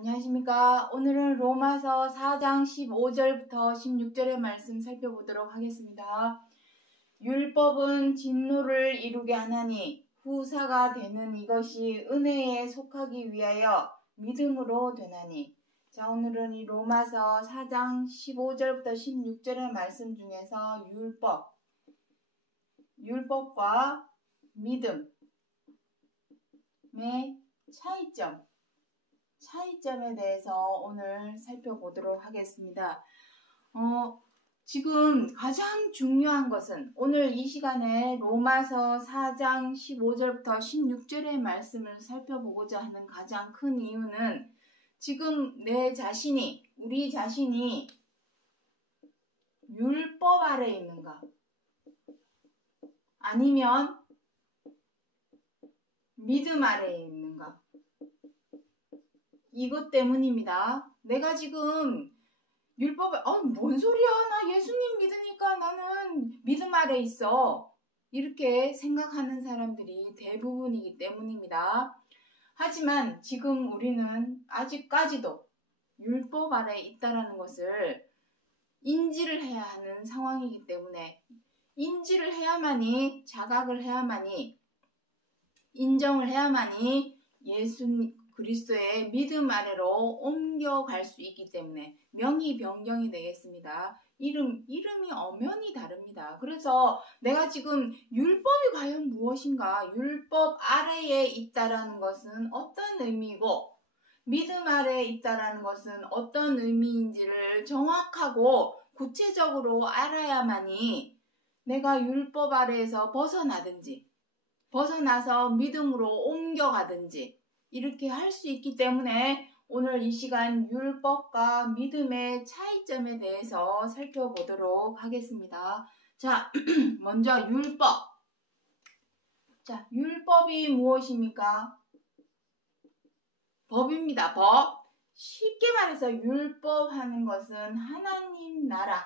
안녕하십니까. 오늘은 로마서 4장 15절부터 16절의 말씀 살펴보도록 하겠습니다. 율법은 진노를 이루게 하나니 후사가 되는 이것이 은혜에 속하기 위하여 믿음으로 되나니. 자, 오늘은 이 로마서 4장 15절부터 16절의 말씀 중에서 율법과 믿음의 차이점에 대해서 오늘 살펴보도록 하겠습니다. 지금 가장 중요한 것은 오늘 이 시간에 로마서 4장 15절부터 16절의 말씀을 살펴보고자 하는 가장 큰 이유는 지금 우리 자신이 율법 아래 있는가 아니면 믿음 아래에 있는가, 이것 때문입니다. 내가 지금 율법을 뭔 소리야, 나 예수님 믿으니까 나는 믿음 아래 있어, 이렇게 생각하는 사람들이 대부분이기 때문입니다. 하지만 지금 우리는 아직까지도 율법 아래 있다는 것을 인지를 해야 하는 상황이기 때문에, 인지를 해야만이, 자각을 해야만이, 인정을 해야만이 예수 그리스도의 믿음 아래로 옮겨갈 수 있기 때문에 명의 변경이 되겠습니다. 이름이 엄연히 다릅니다. 그래서 내가 지금 율법이 과연 무엇인가, 율법 아래에 있다라는 것은 어떤 의미이고 믿음 아래에 있다라는 것은 어떤 의미인지를 정확하고 구체적으로 알아야만이 내가 율법 아래에서 벗어나서 믿음으로 옮겨가든지 이렇게 할 수 있기 때문에 오늘 이 시간 율법과 믿음의 차이점에 대해서 살펴보도록 하겠습니다. 자, 먼저 율법. 자, 율법이 무엇입니까? 법입니다. 법. 쉽게 말해서 율법 하는 것은 하나님 나라.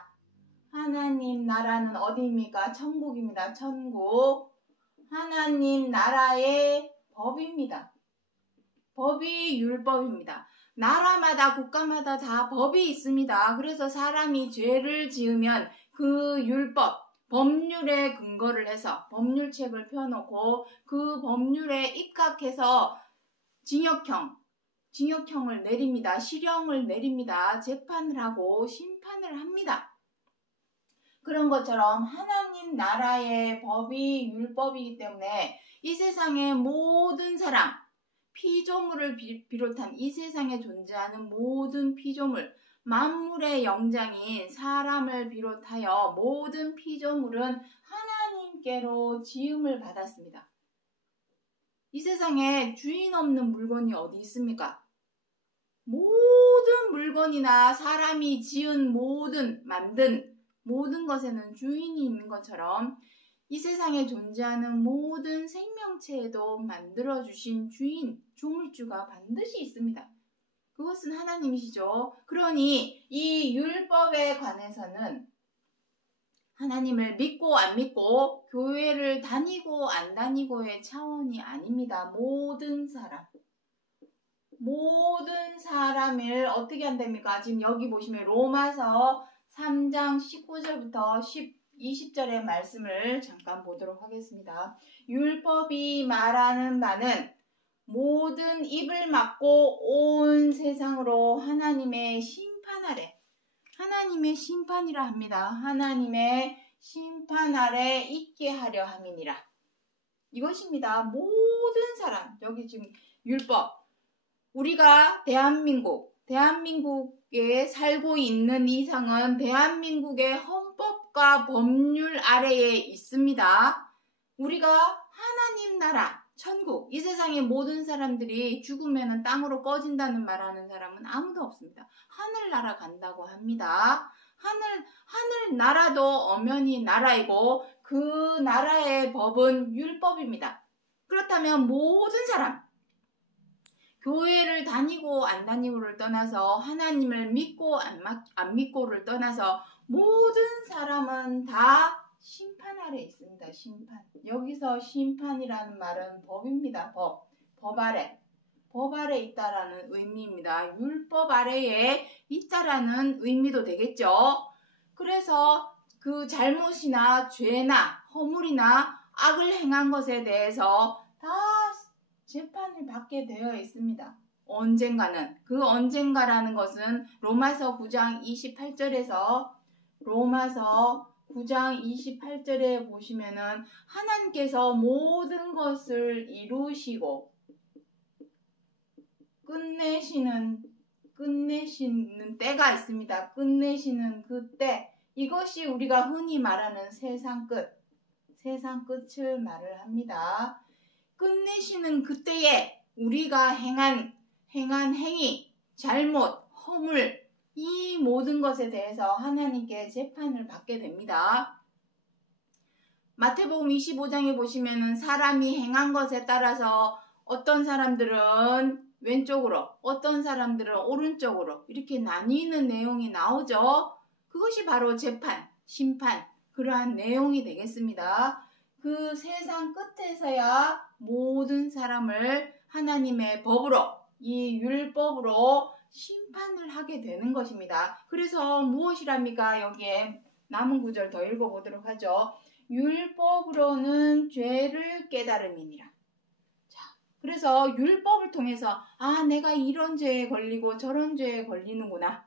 하나님 나라는 어디입니까? 천국입니다. 천국. 하나님 나라의 법입니다. 법이 율법입니다. 나라마다 국가마다 다 법이 있습니다. 그래서 사람이 죄를 지으면 그 법률에 근거를 해서 법률책을 펴놓고 그 법률에 입각해서 징역형을 내립니다. 실형을 내립니다. 재판을 하고 심판을 합니다. 그런 것처럼 하나님 나라의 법이 율법이기 때문에 이 세상의 모든 사람, 피조물을 비롯한 이 세상에 존재하는 모든 피조물, 만물의 영장인 사람을 비롯하여 모든 피조물은 하나님께로 지음을 받았습니다. 이 세상에 주인 없는 물건이 어디 있습니까? 모든 물건이나 사람이 지은 만든 모든 것에는 주인이 있는 것처럼 이 세상에 존재하는 모든 생명체에도 만들어주신 주인, 조물주가 반드시 있습니다. 그것은 하나님이시죠. 그러니 이 율법에 관해서는 하나님을 믿고 안 믿고, 교회를 다니고 안 다니고의 차원이 아닙니다. 모든 사람을 어떻게 한답니까? 지금 여기 보시면 로마서 3장 19절부터 20절의 말씀을 잠깐 보도록 하겠습니다. 율법이 말하는 바는 모든 입을 막고 온 세상으로 하나님의 심판 아래, 하나님의 심판이라 합니다. 하나님의 심판 아래 있게 하려 함이니라. 이것입니다. 모든 사람, 여기 지금 율법, 우리가 대한민국에 살고 있는 이상은 대한민국의 헌법과 법률 아래에 있습니다. 우리가 하나님 나라, 천국, 이 세상의 모든 사람들이 죽으면 땅으로 꺼진다는 말하는 사람은 아무도 없습니다. 하늘나라 간다고 합니다. 하늘나라도 엄연히 나라이고 그 나라의 법은 율법입니다. 그렇다면 모든 사람, 교회를 다니고 안 다니고를 떠나서 하나님을 믿고 안 믿고를 떠나서 모든 사람은 다 심판 아래 있습니다. 심판. 여기서 심판이라는 말은 법입니다. 법 아래 아래 있다라는 의미입니다. 율법 아래에 있다라는 의미도 되겠죠. 그래서 그 잘못이나 죄나 허물이나 악을 행한 것에 대해서 다 재판을 받게 되어 있습니다. 언젠가는. 그 언젠가라는 것은 로마서 9장 28절에서 로마서 9장 28절에 보시면은 하나님께서 모든 것을 이루시고 끝내시는 때가 있습니다. 끝내시는 그때, 이것이 우리가 흔히 말하는 세상 끝을 말을 합니다. 끝내시는 그때에 우리가 행한 행위, 잘못, 허물, 이 모든 것에 대해서 하나님께 재판을 받게 됩니다. 마태복음 25장에 보시면은 사람이 행한 것에 따라서 어떤 사람들은 왼쪽으로, 어떤 사람들은 오른쪽으로 이렇게 나뉘는 내용이 나오죠. 그것이 바로 재판, 심판, 그러한 내용이 되겠습니다. 그 세상 끝에서야 모든 사람을 하나님의 법으로, 이 율법으로 심판을 하게 되는 것입니다. 그래서 무엇이랍니까? 여기에 남은 구절 더 읽어보도록 하죠. 율법으로는 죄를 깨달음이니라. 자, 그래서 율법을 통해서 내가 이런 죄에 걸리고 저런 죄에 걸리는구나.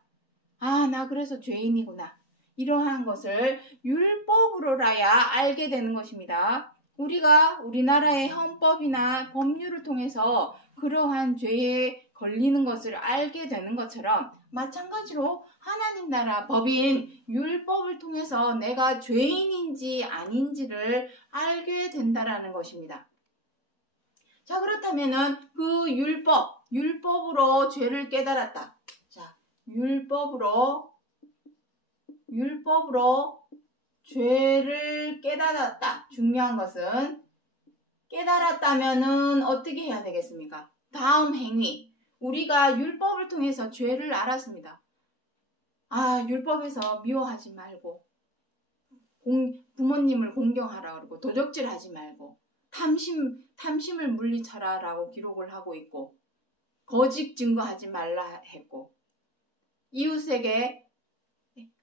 나 그래서 죄인이구나. 이러한 것을 율법으로라야 알게 되는 것입니다. 우리가 우리나라의 헌법이나 법률을 통해서 그러한 죄에 걸리는 것을 알게 되는 것처럼 마찬가지로 하나님 나라 법인 율법을 통해서 내가 죄인인지 아닌지를 알게 된다라는 것입니다. 자, 그렇다면은 그 율법으로 죄를 깨달았다. 자, 율법으로 죄를 깨달았다. 중요한 것은 깨달았다면은 어떻게 해야 되겠습니까? 다음 행위. 우리가 율법을 통해서 죄를 알았습니다. 율법에서 미워하지 말고 부모님을 공경하라 그러고 도적질하지 말고 탐심을 물리쳐라라고 기록을 하고 있고 거짓 증거하지 말라 했고 이웃에게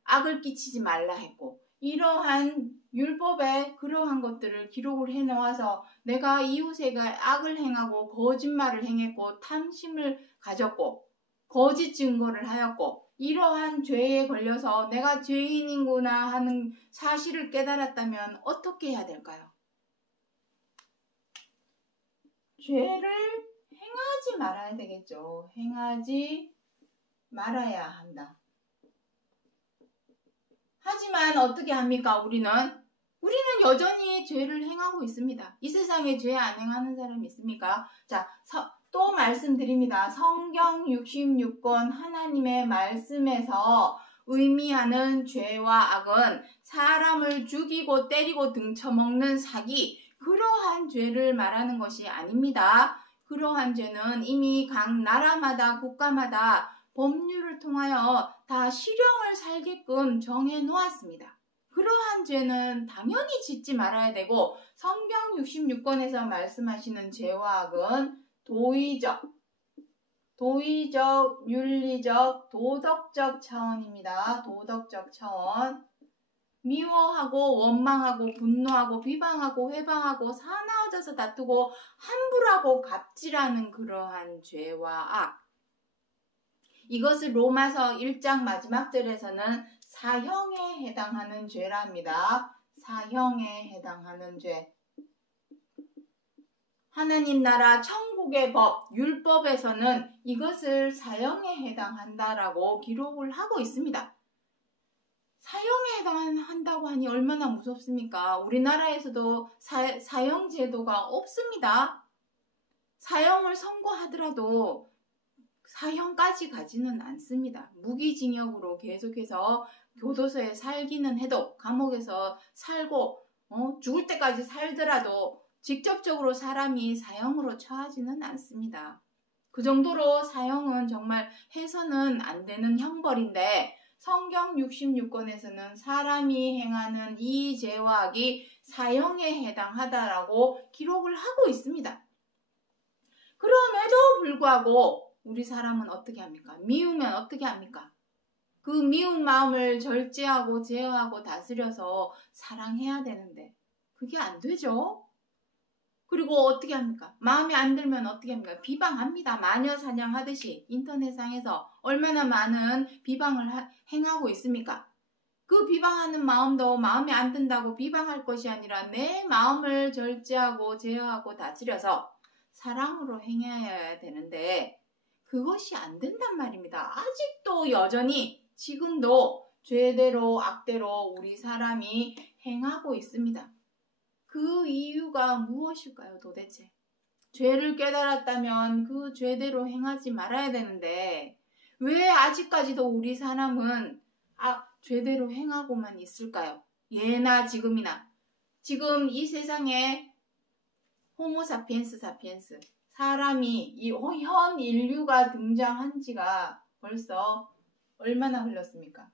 악을 끼치지 말라 했고 이러한 율법에 그러한 것들을 기록을 해놓아서 내가 이웃에게 악을 행하고 거짓말을 행했고 탐심을 가졌고 거짓 증거를 하였고 이러한 죄에 걸려서 내가 죄인이구나 하는 사실을 깨달았다면 어떻게 해야 될까요? 죄를 행하지 말아야 되겠죠. 행하지 말아야 한다. 하지만 어떻게 합니까? 우리는 여전히 죄를 행하고 있습니다. 이 세상에 죄 안 행하는 사람이 있습니까? 자, 또 말씀드립니다. 성경 66권 하나님의 말씀에서 의미하는 죄와 악은 사람을 죽이고 때리고 등쳐먹는 사기, 그러한 죄를 말하는 것이 아닙니다. 그러한 죄는 이미 각 나라마다 국가마다 법률을 통하여 다 실형을 살게끔 정해 놓았습니다. 그러한 죄는 당연히 짓지 말아야 되고 성경 66권에서 말씀하시는 죄와 악은 도의적, 윤리적, 도덕적 차원입니다. 도덕적 차원. 미워하고 원망하고 분노하고 비방하고 회방하고 사나워져서 다투고 함부라고 갑질하는 그러한 죄와 악. 이것을 로마서 1장 마지막 절에서는 사형에 해당하는 죄랍니다. 사형에 해당하는 죄. 하나님 나라 천국의 법, 율법에서는 이것을 사형에 해당한다라고 기록을 하고 있습니다. 사형에 해당한다고 하니 얼마나 무섭습니까? 우리나라에서도 사형 제도가 없습니다. 사형을 선고하더라도 사형까지 가지는 않습니다. 무기징역으로 계속해서 교도소에 살기는 해도 감옥에서 살고 죽을 때까지 살더라도 직접적으로 사람이 사형으로 처하지는 않습니다. 그 정도로 사형은 정말 해서는 안 되는 형벌인데 성경 66권에서는 사람이 행하는 이 죄와 악이 사형에 해당하다라고 기록을 하고 있습니다. 그럼에도 불구하고 우리 사람은 어떻게 합니까? 미우면 어떻게 합니까? 그 미운 마음을 절제하고 제어하고 다스려서 사랑해야 되는데 그게 안 되죠. 그리고 어떻게 합니까? 마음에 안 들면 어떻게 합니까? 비방합니다. 마녀 사냥하듯이 인터넷상에서 얼마나 많은 비방을 행하고 있습니까? 그 비방하는 마음도 마음에 안 든다고 비방할 것이 아니라 내 마음을 절제하고 제어하고 다스려서 사랑으로 행해야 되는데 그것이 안 된단 말입니다. 아직도 여전히 지금도 죄대로 악대로 우리 사람이 행하고 있습니다. 그 이유가 무엇일까요, 도대체? 죄를 깨달았다면 그 죄대로 행하지 말아야 되는데 왜 아직까지도 우리 사람은 죄대로 행하고만 있을까요? 예나 지금이나. 지금 이 세상에 호모사피엔스 사람이 현 인류가 등장한 지가 벌써 얼마나 흘렀습니까?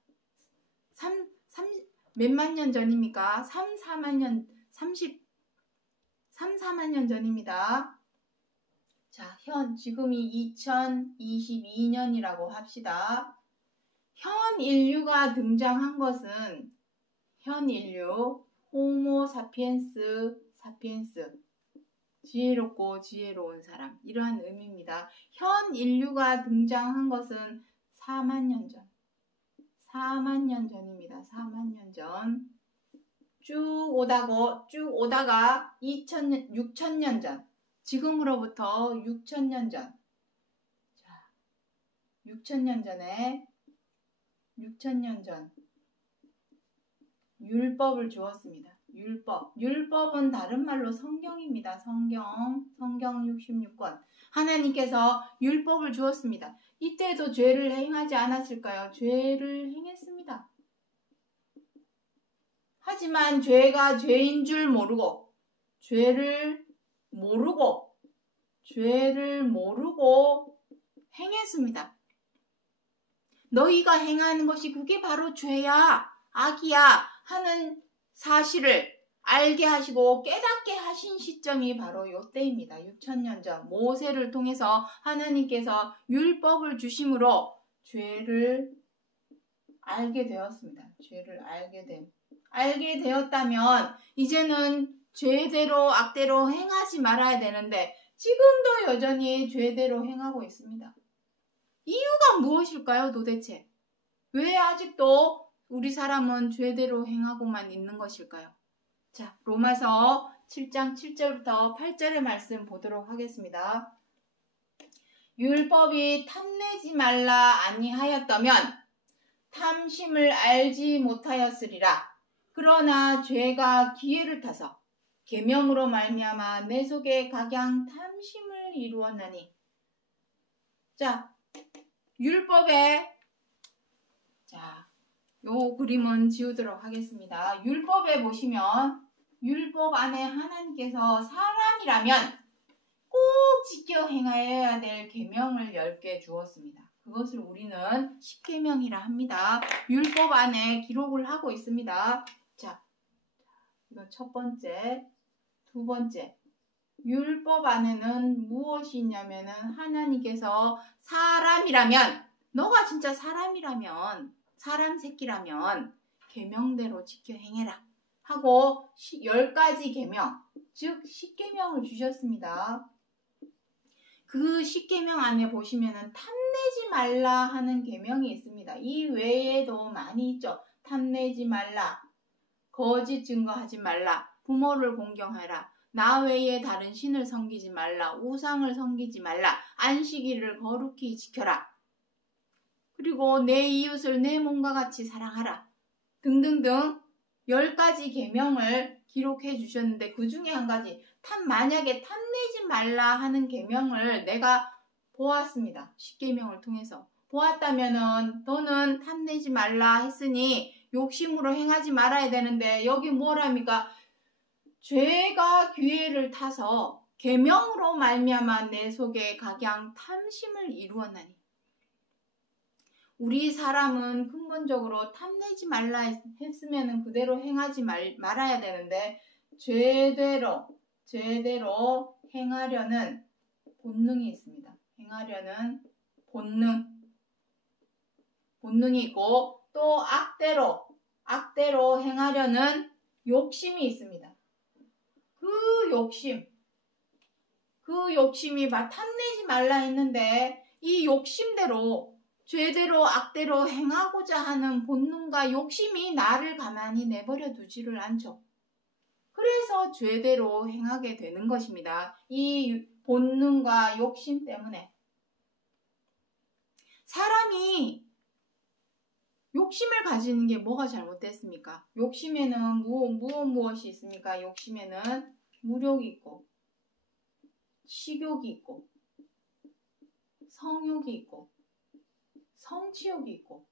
몇만 년 전입니까? 4만 년 전입니다. 자, 지금이 2022년이라고 합시다. 현 인류가 등장한 것은 현 인류, 호모 사피엔스, 지혜롭고 지혜로운 사람, 이러한 의미입니다. 현 인류가 등장한 것은 4만 년 전. 4만 년 전입니다. 4만 년 전. 쭉 오다가 6천년 전. 지금으로부터 6천년 전. 자, 6천년 전. 율법을 주었습니다. 율법은 다른 말로 성경입니다. 성경 66권. 하나님께서 율법을 주었습니다. 이때도 죄를 행하지 않았을까요? 죄를 행했습니다. 하지만 죄가 죄인 줄 모르고 죄를 모르고 행했습니다. 너희가 행하는 것이 그게 바로 죄야, 악이야 하는 사실을 알게 하시고 깨닫게 하신 시점이 바로 이때입니다. 6천년 전 모세를 통해서 하나님께서 율법을 주심으로 죄를 알게 되었습니다. 죄를 알게 되었다면 이제는 죄대로 악대로 행하지 말아야 되는데 지금도 여전히 죄대로 행하고 있습니다. 이유가 무엇일까요, 도대체? 왜 아직도 우리 사람은 죄대로 행하고만 있는 것일까요? 자, 로마서 7장 7절부터 8절의 말씀 보도록 하겠습니다. 율법이 탐내지 말라 아니하였다면 탐심을 알지 못하였으리라. 그러나 죄가 기회를 타서 계명으로 말미암아 내 속에 각양 탐심을 이루었나니. 자, 율법에 요 그림은 지우도록 하겠습니다. 율법에 보시면 율법 안에 하나님께서 사람이라면 꼭 지켜 행하여야 될 계명을 10개 주었습니다. 그것을 우리는 십계명이라 합니다. 율법 안에 기록을 하고 있습니다. 자, 이거 첫 번째, 두 번째. 율법 안에는 무엇이 있냐면은 하나님께서 사람이라면, 너가 진짜 사람이라면, 사람 새끼라면 계명대로 지켜 행해라 하고 10가지 계명, 즉 10계명을 주셨습니다. 그 10계명 안에 보시면은 탐내지 말라 하는 계명이 있습니다. 이 외에도 많이 있죠. 탐내지 말라, 거짓 증거하지 말라, 부모를 공경하라, 나 외에 다른 신을 섬기지 말라, 우상을 섬기지 말라, 안식일을 거룩히 지켜라, 그리고 내 이웃을 내 몸과 같이 사랑하라 등등등 10가지 계명을 기록해 주셨는데 그 중에 한 가지, 만약에 탐내지 말라 하는 계명을 내가 보았습니다. 10계명을 통해서 보았다면은 너는 탐내지 말라 했으니 욕심으로 행하지 말아야 되는데 여기 뭐랍니까? 죄가 기회를 타서 계명으로 말미암아 내 속에 각양 탐심을 이루었나니. 우리 사람은 근본적으로 탐내지 말라 했으면 그대로 행하지 말아야 되는데 제대로 행하려는 본능이 있습니다. 행하려는 본능이 있고, 또 악대로 행하려는 욕심이 있습니다. 그 욕심이 탐내지 말라 했는데, 이 욕심대로 죄대로 악대로 행하고자 하는 본능과 욕심이 나를 가만히 내버려 두지를 않죠. 그래서 죄대로 행하게 되는 것입니다. 이 본능과 욕심 때문에. 사람이 욕심을 가지는 게 뭐가 잘못됐습니까? 욕심에는 무엇이 있습니까? 욕심에는 무력이 있고, 식욕이 있고, 성욕이 있고, 성취욕이 있고,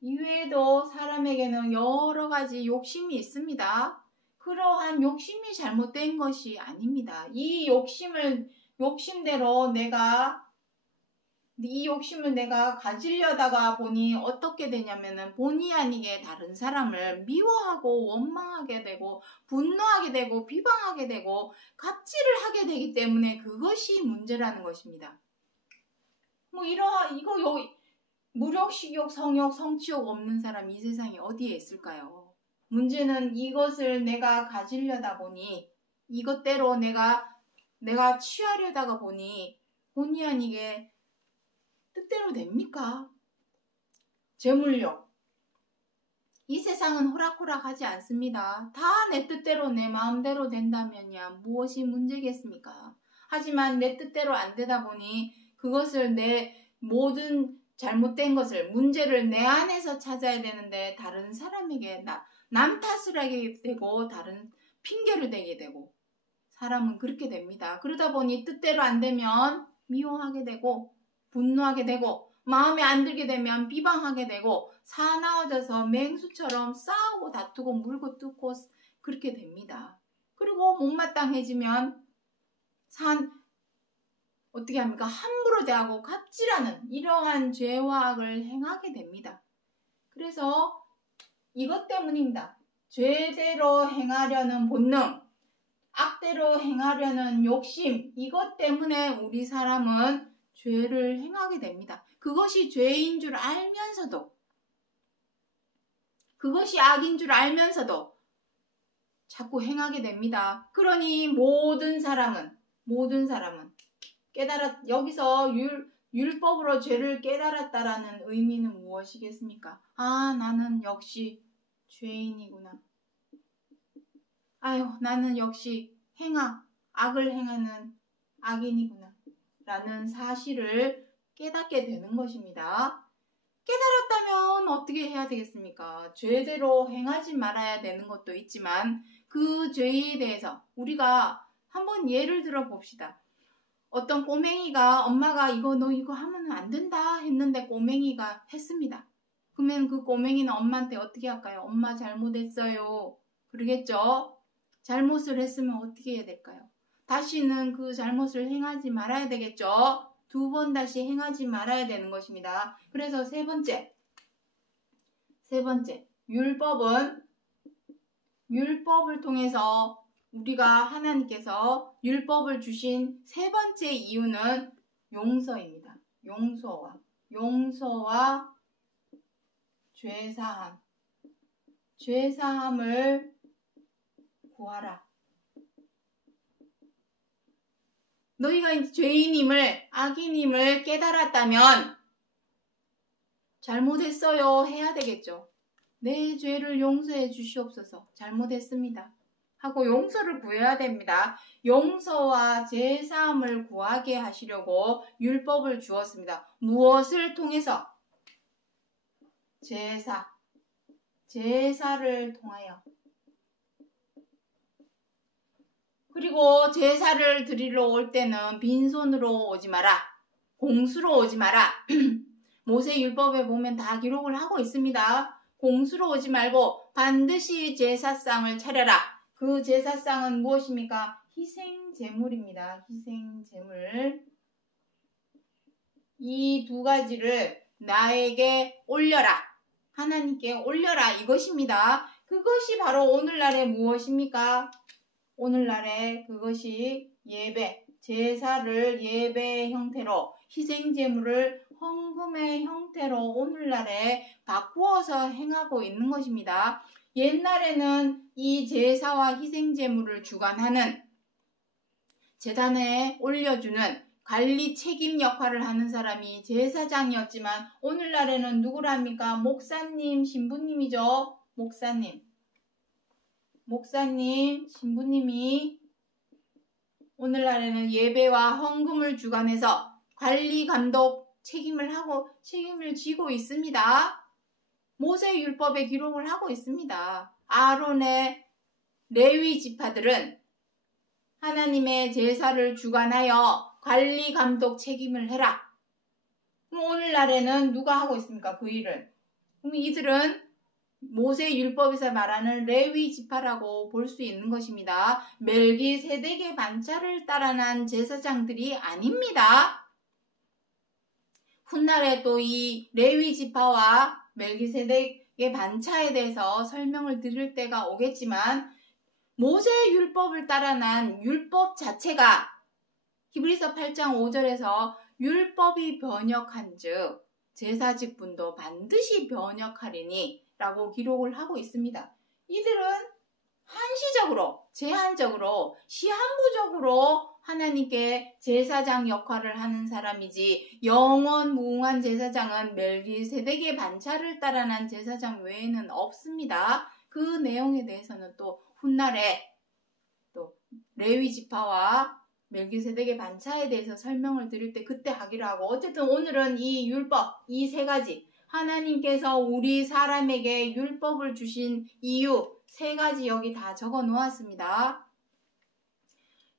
이외에도 사람에게는 여러 가지 욕심이 있습니다. 그러한 욕심이 잘못된 것이 아닙니다. 이 욕심대로 이 욕심을 내가 가지려다가 보니 어떻게 되냐면은 본의 아니게 다른 사람을 미워하고 원망하게 되고 분노하게 되고 비방하게 되고 갑질을 하게 되기 때문에 그것이 문제라는 것입니다. 무력, 식욕, 성욕, 성취욕 없는 사람 이 세상에 어디에 있을까요? 문제는 이것을 내가 가지려다 보니, 이것대로 내가 취하려다가 보니 본의 아니게 뜻대로 됩니까? 재물욕. 이 세상은 호락호락하지 않습니다. 다 내 뜻대로 내 마음대로 된다면야 무엇이 문제겠습니까? 하지만 내 뜻대로 안 되다 보니 그것을 내 모든 잘못된 것을, 문제를 내 안에서 찾아야 되는데 다른 사람에게 남 탓을 하게 되고 다른 핑계를 대게 되고, 사람은 그렇게 됩니다. 그러다 보니 뜻대로 안 되면 미워하게 되고 분노하게 되고, 마음에 안 들게 되면 비방하게 되고, 사나워져서 맹수처럼 싸우고 다투고 물고 뜯고 그렇게 됩니다. 그리고 못마땅해지면 어떻게 합니까? 함부로 대하고 갑질하는 이러한 죄와 악을 행하게 됩니다. 그래서 이것 때문입니다. 죄대로 행하려는 본능, 악대로 행하려는 욕심, 이것 때문에 우리 사람은 죄를 행하게 됩니다. 그것이 죄인 줄 알면서도, 그것이 악인 줄 알면서도 자꾸 행하게 됩니다. 그러니 모든 사람은 여기서 율법으로 죄를 깨달았다라는 의미는 무엇이겠습니까? 나는 역시 죄인이구나. 나는 역시 악을 행하는 악인이구나 라는 사실을 깨닫게 되는 것입니다. 깨달았다면 어떻게 해야 되겠습니까? 죄대로 행하지 말아야 되는 것도 있지만 그 죄에 대해서 우리가 한번 예를 들어 봅시다. 어떤 꼬맹이가 엄마가 너 이거 하면 안 된다 했는데 꼬맹이가 했습니다. 그러면 그 꼬맹이는 엄마한테 어떻게 할까요? 엄마 잘못했어요. 그러겠죠? 잘못을 했으면 어떻게 해야 될까요? 다시는 그 잘못을 행하지 말아야 되겠죠? 2번 다시 행하지 말아야 되는 것입니다. 그래서 세 번째, 율법을 통해서 우리가 하나님께서 율법을 주신 세 번째 이유는 용서입니다. 용서와 죄사함을 구하라. 너희가 죄인임을, 악인임을 깨달았다면 잘못했어요 해야 되겠죠. 내 죄를 용서해 주시옵소서. 잘못했습니다 하고 용서를 구해야 됩니다. 용서와 죄사함을 구하게 하시려고 율법을 주었습니다. 무엇을 통해서? 제사를 통하여. 그리고 제사를 드리러 올 때는 빈손으로 오지 마라. 공수로 오지 마라. 모세 율법에 보면 다 기록을 하고 있습니다. 공수로 오지 말고 반드시 제사상을 차려라. 그 제사상은 무엇입니까? 희생제물입니다. 희생제물. 이 두 가지를 나에게 올려라. 하나님께 올려라. 이것입니다. 그것이 바로 오늘날의 무엇입니까? 오늘날의 그것이 예배, 제사를 예배의 형태로, 희생제물을 헌금의 형태로 오늘날에 바꾸어서 행하고 있는 것입니다. 옛날에는 이 제사와 희생제물을 주관하는, 제단에 올려주는 관리 책임 역할을 하는 사람이 제사장이었지만 오늘날에는 누구랍니까? 목사님, 신부님이죠. 목사님, 신부님이 오늘날에는 예배와 헌금을 주관해서 관리, 감독 책임을 지고 있습니다. 모세율법에 기록을 하고 있습니다. 아론의 레위 지파들은 하나님의 제사를 주관하여 관리, 감독 책임을 해라. 그럼 오늘날에는 누가 하고 있습니까? 그 일을. 그럼 이들은 모세율법에서 말하는 레위 지파라고 볼 수 있는 것입니다. 멜기세덱의 반차를 따라난 제사장들이 아닙니다. 훗날에 또 이 레위 지파와 멜기세덱의 반차에 대해서 설명을 드릴 때가 오겠지만 모세의 율법을 따라난 율법 자체가 히브리서 8장 5절에서 율법이 변역한즉 제사직분도 반드시 변역하리니 라고 기록을 하고 있습니다. 이들은 한시적으로, 제한적으로, 시한부적으로 하나님께 제사장 역할을 하는 사람이지 영원무궁한 제사장은 멜기세덱의 반차를 따라난 제사장 외에는 없습니다. 그 내용에 대해서는 또 훗날에 또 레위 지파와 멜기세덱의 반차에 대해서 설명을 드릴 때 그때 하기로 하고, 어쨌든 오늘은 이 율법, 이 세 가지, 하나님께서 우리 사람에게 율법을 주신 이유 세 가지 여기 다 적어 놓았습니다.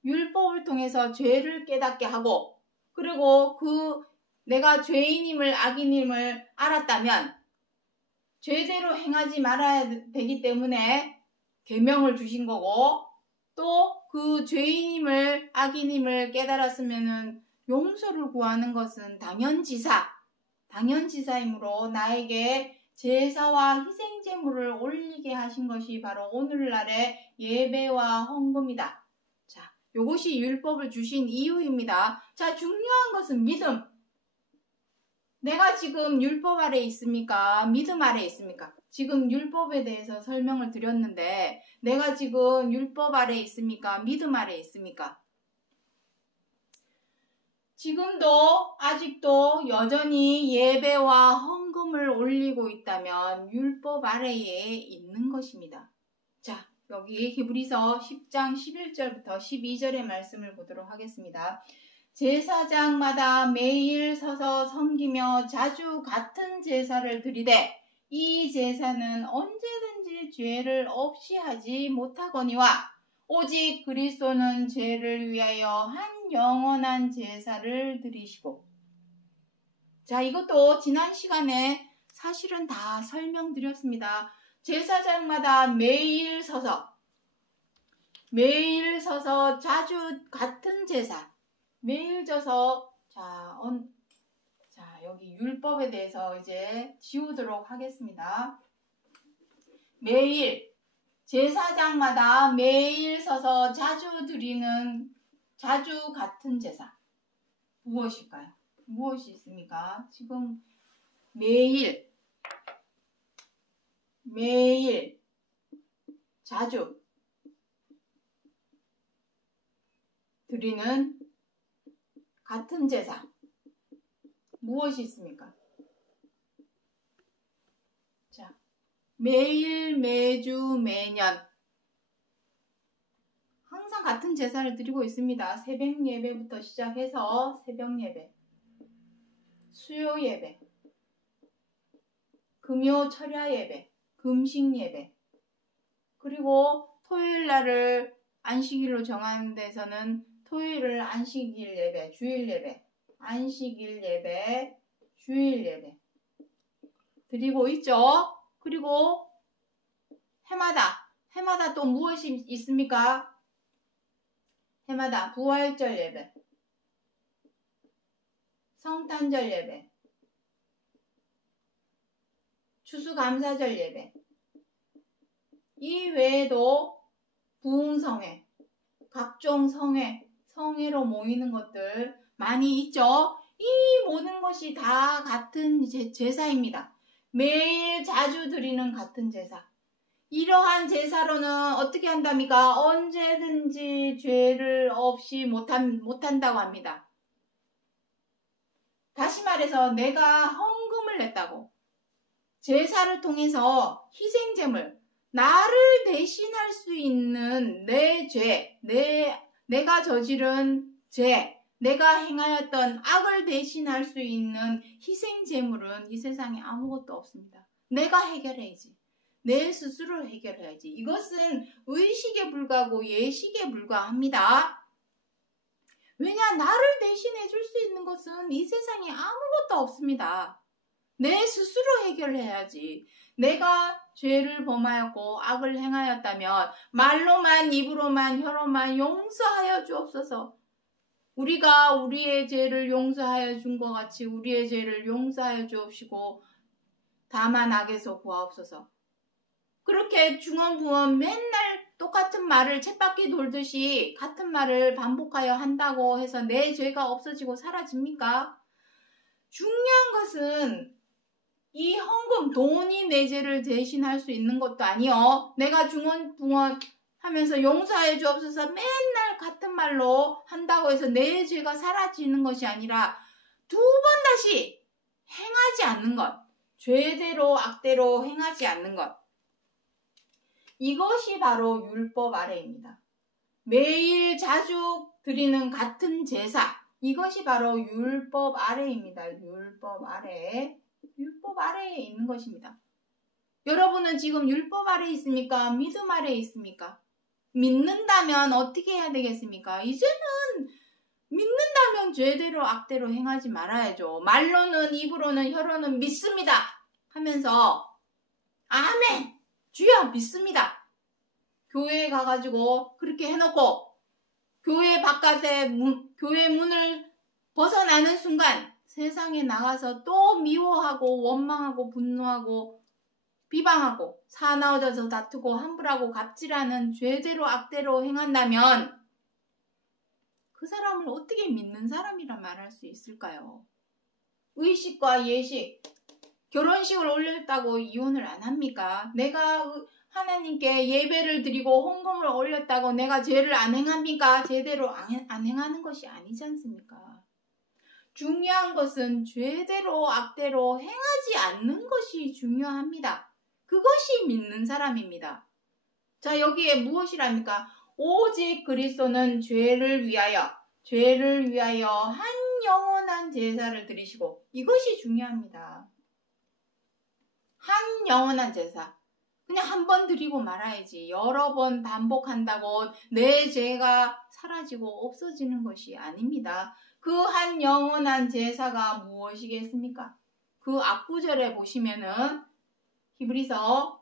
율법을 통해서 죄를 깨닫게 하고, 그리고 내가 죄인임을, 악인임을 알았다면 죄대로 행하지 말아야 되기 때문에 계명을 주신 거고, 또 그 죄인임을, 악인임을 깨달았으면은 용서를 구하는 것은 당연지사이므로 나에게 제사와 희생제물을 올리게 하신 것이 바로 오늘날의 예배와 헌금이다. 자, 이것이 율법을 주신 이유입니다. 자, 중요한 것은 믿음. 내가 지금 율법 아래 있습니까? 믿음 아래 있습니까? 지금 율법에 대해서 설명을 드렸는데 내가 지금 율법 아래 있습니까? 믿음 아래 있습니까? 지금도 아직도 여전히 예배와 헌금을 올리고 있다면 율법 아래에 있는 것입니다. 자, 여기 히브리서 10장 11절부터 12절의 말씀을 보도록 하겠습니다. 제사장마다 매일 서서 섬기며 자주 같은 제사를 드리되 이 제사는 언제든지 죄를 없이 하지 못하거니와 오직 그리스도는 죄를 위하여 한 영원한 제사를 드리시고. 자, 이것도 지난 시간에 사실은 다 설명드렸습니다. 제사장마다 매일 서서 자주 같은 제사, 매일 져서, 자, 여기 율법에 대해서 이제 지우도록 하겠습니다. 매일, 제사장마다 매일 서서 자주 드리는 자주 같은 제사. 무엇일까요? 무엇이 있습니까? 지금 매일, 자주 드리는 같은 제사. 무엇이 있습니까? 자, 매일, 매주, 매년 항상 같은 제사를 드리고 있습니다. 새벽 예배부터 시작해서 새벽 예배, 수요 예배, 금요 철야 예배, 금식 예배, 그리고 토요일 날을 안식일로 정하는 데서는 토요일을 안식일 예배, 주일 예배, 안식일 예배, 주일 예배 드리고 있죠. 그리고 해마다 또 무엇이 있습니까? 해마다 부활절 예배, 성탄절 예배, 추수감사절 예배, 이 외에도 부흥성회, 각종 성회, 성회로 모이는 것들 많이 있죠. 이 모든 것이 다 같은 제사입니다. 매일 자주 드리는 같은 제사. 이러한 제사로는 어떻게 한답니까? 언제든지 죄를 없이 못한다고 합니다. 다시 말해서 내가 헌금을 냈다고 제사를 통해서 희생제물, 나를 대신할 수 있는 내 죄, 내가 저지른 죄, 내가 행하였던 악을 대신할 수 있는 희생제물은 이 세상에 아무것도 없습니다. 내가 해결해야지. 내 스스로 해결해야지. 이것은 의식에 불과하고 예식에 불과합니다. 왜냐? 나를 대신해 줄 수 있는 것은 이 세상에 아무것도 없습니다. 내 스스로 해결해야지. 내가 죄를 범하였고 악을 행하였다면 말로만 입으로만 혀로만 용서하여 주옵소서. 우리가 우리의 죄를 용서하여 준 것 같이 우리의 죄를 용서하여 주옵시고 다만 악에서 구하옵소서. 그렇게 중언부언 맨날 똑같은 말을 쳇바퀴 돌듯이 같은 말을 반복하여 한다고 해서 내 죄가 없어지고 사라집니까? 중요한 것은 이 헌금, 돈이 내 죄를 대신할 수 있는 것도 아니요. 내가 중언부언 하면서 용서해 주옵소서 맨날 같은 말로 한다고 해서 내 죄가 사라지는 것이 아니라 두 번 다시 행하지 않는 것. 죄대로 악대로 행하지 않는 것. 이것이 바로 율법 아래입니다. 매일 자주 드리는 같은 제사. 이것이 바로 율법 아래입니다. 율법 아래. 율법 아래에 있는 것입니다. 여러분은 지금 율법 아래에 있습니까? 믿음 아래에 있습니까? 믿는다면 어떻게 해야 되겠습니까? 이제는 믿는다면 죄대로 악대로 행하지 말아야죠. 말로는 입으로는 혀로는 믿습니다 하면서 아멘 주여 믿습니다. 교회에 가가지고 그렇게 해놓고 교회 바깥에 교회 문을 벗어나는 순간 세상에 나가서 또 미워하고 원망하고 분노하고 비방하고 사나워져서 다투고 함부라고 갑질하는 죄대로 악대로 행한다면 그 사람을 어떻게 믿는 사람이라 말할 수 있을까요? 의식과 예식, 결혼식을 올렸다고 이혼을 안 합니까? 내가 하나님께 예배를 드리고 헌금을 올렸다고 내가 죄를 안 행합니까? 제대로 안 행하는 것이 아니지 않습니까? 중요한 것은 죄대로 악대로 행하지 않는 것이 중요합니다. 그것이 믿는 사람입니다. 자, 여기에 무엇이랍니까? 오직 그리스도는 죄를 위하여 한 영원한 제사를 드리시고, 이것이 중요합니다. 한 영원한 제사. 그냥 한 번 드리고 말아야지. 여러 번 반복한다고 내 죄가 사라지고 없어지는 것이 아닙니다. 그 한 영원한 제사가 무엇이겠습니까? 그 앞구절에 보시면은 히브리서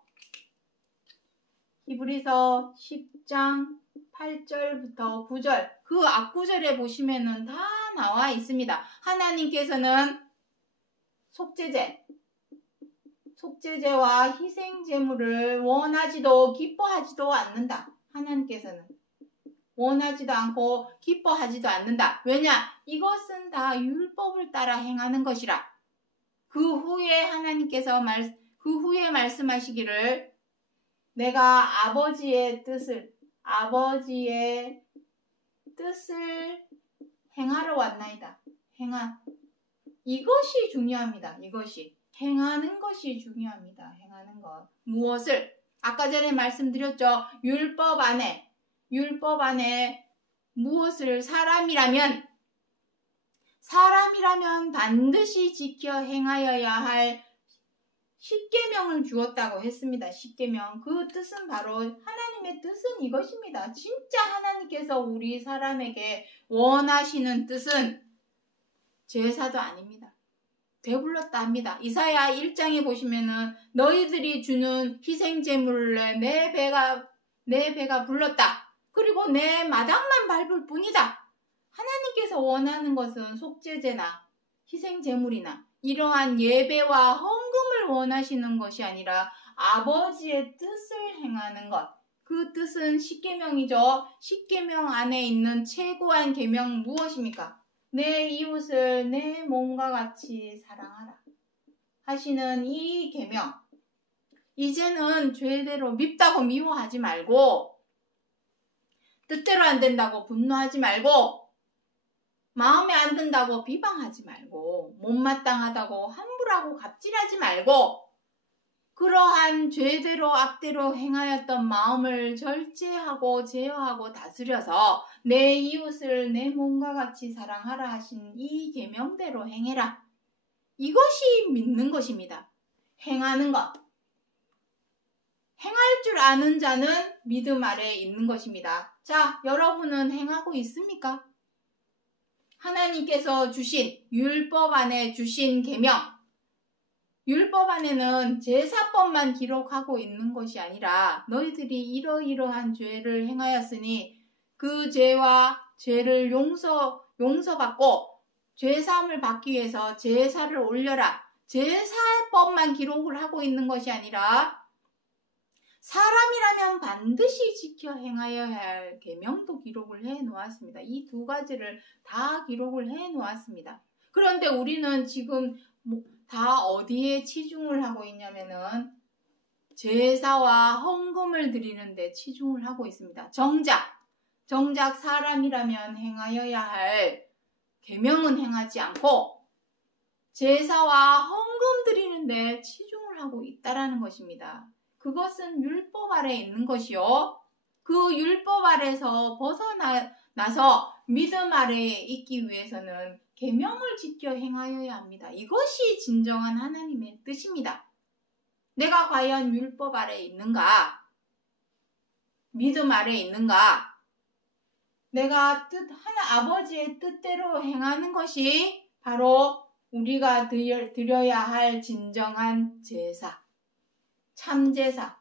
10장 8절부터 9절 그 앞구절에 보시면은 다 나와 있습니다. 하나님께서는 속죄제와 희생제물을 원하지도 기뻐하지도 않는다. 하나님께서는 원하지도 않고 기뻐하지도 않는다. 왜냐? 이것은 다 율법을 따라 행하는 것이라. 그 후에 하나님께서 그 후에 말씀하시기를 내가 아버지의 뜻을 행하러 왔나이다. 이것이 중요합니다. 이것이. 행하는 것이 중요합니다. 행하는 것. 무엇을? 아까 전에 말씀드렸죠. 율법 안에 무엇을 사람이라면 반드시 지켜 행하여야 할 십계명을 주었다고 했습니다. 십계명. 그 뜻은 바로 하나님의 뜻은 이것입니다. 진짜 하나님께서 우리 사람에게 원하시는 뜻은 제사도 아닙니다. 배불렀다 합니다. 이사야 1장에 보시면은 너희들이 주는 희생제물을 내 배가 불렀다. 그리고 내 마당만 밟을 뿐이다. 하나님께서 원하는 것은 속죄제나 희생제물이나 이러한 예배와 헌금을 원하시는 것이 아니라 아버지의 뜻을 행하는 것. 그 뜻은 십계명이죠. 십계명 안에 있는 최고한 계명 무엇입니까? 내 이웃을 내 몸과 같이 사랑하라 하시는 이 계명. 이제는 죄대로 밉다고 미워하지 말고, 뜻대로 안 된다고 분노하지 말고, 마음에 안 든다고 비방하지 말고, 못마땅하다고 함부로하고 갑질하지 말고, 그러한 죄대로 악대로 행하였던 마음을 절제하고 제어하고 다스려서 내 이웃을 내 몸과 같이 사랑하라 하신 이 계명대로 행해라. 이것이 믿는 것입니다. 행하는 것. 행할 줄 아는 자는 믿음 아래에 있는 것입니다. 자, 여러분은 행하고 있습니까? 하나님께서 주신 율법 안에 주신 계명. 율법 안에는 제사법만 기록하고 있는 것이 아니라 너희들이 이러이러한 죄를 행하였으니 그 죄와 죄를 용서받고 죄사함을 받기 위해서 제사를 올려라. 제사법만 기록을 하고 있는 것이 아니라 사람이라면 반드시 지켜 행하여야 할 계명도 기록을 해 놓았습니다. 이 두 가지를 다 기록을 해 놓았습니다. 그런데 우리는 지금 다 어디에 치중을 하고 있냐면은 제사와 헌금을 드리는데 치중을 하고 있습니다. 정작 사람이라면 행하여야 할 계명은 행하지 않고 제사와 헌금 드리는데 치중을 하고 있다라는 것입니다. 그것은 율법 아래에 있는 것이요. 그 율법 아래에서 벗어나서 믿음 아래에 있기 위해서는 계명을 지켜 행하여야 합니다. 이것이 진정한 하나님의 뜻입니다. 내가 과연 율법 아래에 있는가? 믿음 아래에 있는가? 내가 아버지의 뜻대로 행하는 것이 바로 우리가 드려야 할 진정한 제사, 참제사.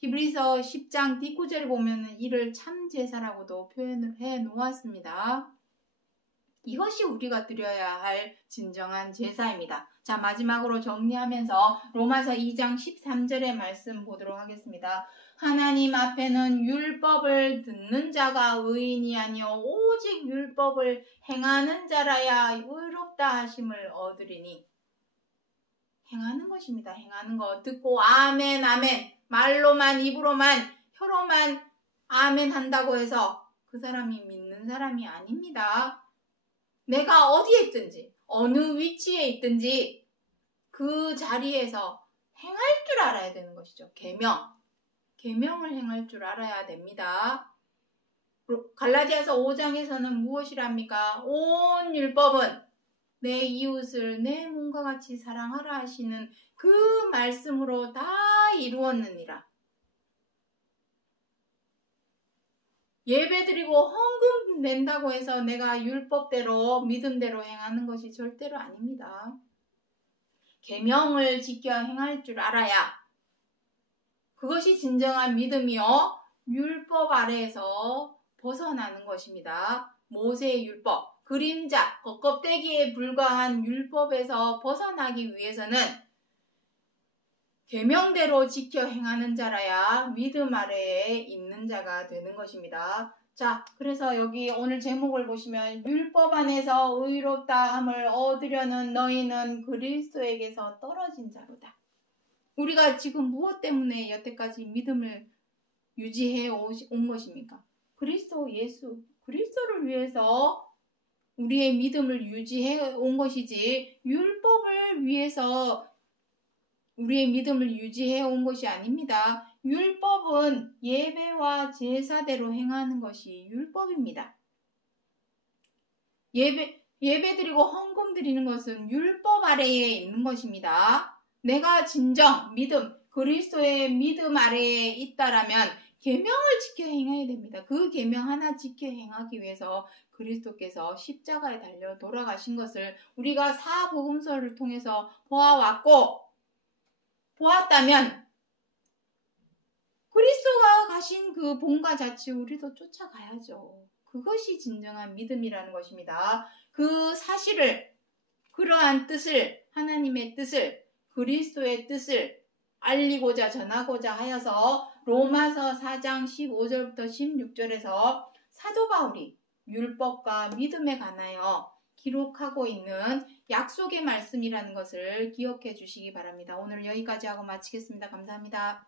히브리서 10장 뒷구절을 보면 이를 참제사라고도 표현을 해 놓았습니다. 이것이 우리가 드려야 할 진정한 제사입니다. 자, 마지막으로 정리하면서 로마서 2장 13절의 말씀 보도록 하겠습니다. 하나님 앞에는 율법을 듣는 자가 의인이 아니요 오직 율법을 행하는 자라야 의롭다 하심을 얻으리니. 행하는 것입니다. 행하는 것. 듣고 아멘 아멘 말로만 입으로만 혀로만 아멘 한다고 해서 그 사람이 믿는 사람이 아닙니다. 내가 어디에 있든지 어느 위치에 있든지 그 자리에서 행할 줄 알아야 되는 것이죠. 계명을 행할 줄 알아야 됩니다. 갈라디아서 5장에서는 무엇이랍니까? 온 율법은 내 이웃을 내 몸과 같이 사랑하라 하시는 그 말씀으로 다 이루었느니라. 예배드리고 헌금 낸다고 해서 내가 율법대로 믿음대로 행하는 것이 절대로 아닙니다. 계명을 지켜 행할 줄 알아야 그것이 진정한 믿음이요 율법 아래에서 벗어나는 것입니다. 모세의 율법, 그림자, 껍데기에 불과한 율법에서 벗어나기 위해서는 계명대로 지켜 행하는 자라야 믿음 아래에 있는 자가 되는 것입니다. 자, 그래서 여기 오늘 제목을 보시면 율법 안에서 의롭다함을 얻으려는 너희는 그리스도에게서 떨어진 자로다. 우리가 지금 무엇 때문에 여태까지 믿음을 유지해 온 것입니까? 그리스도 예수, 그리스도를 위해서 우리의 믿음을 유지해 온 것이지 율법을 위해서 우리의 믿음을 유지해 온 것이 아닙니다. 율법은 예배와 제사대로 행하는 것이 율법입니다. 예배드리고 헌금 드리는 것은 율법 아래에 있는 것입니다. 내가 진정 믿음, 그리스도의 믿음 아래에 있다라면 계명을 지켜 행해야 됩니다. 그 계명 하나 지켜 행하기 위해서 그리스도께서 십자가에 달려 돌아가신 것을 우리가 사복음서를 통해서 보았다면 그리스도가 가신 그 본가 자체 우리도 쫓아가야죠. 그것이 진정한 믿음이라는 것입니다. 그 사실을, 그러한 뜻을, 하나님의 뜻을, 그리스도의 뜻을 알리고자 전하고자 하여서 로마서 4장 15절부터 16절에서 사도 바울이 율법과 믿음에 관하여 기록하고 있는 약속의 말씀이라는 것을 기억해 주시기 바랍니다. 오늘 여기까지 하고 마치겠습니다. 감사합니다.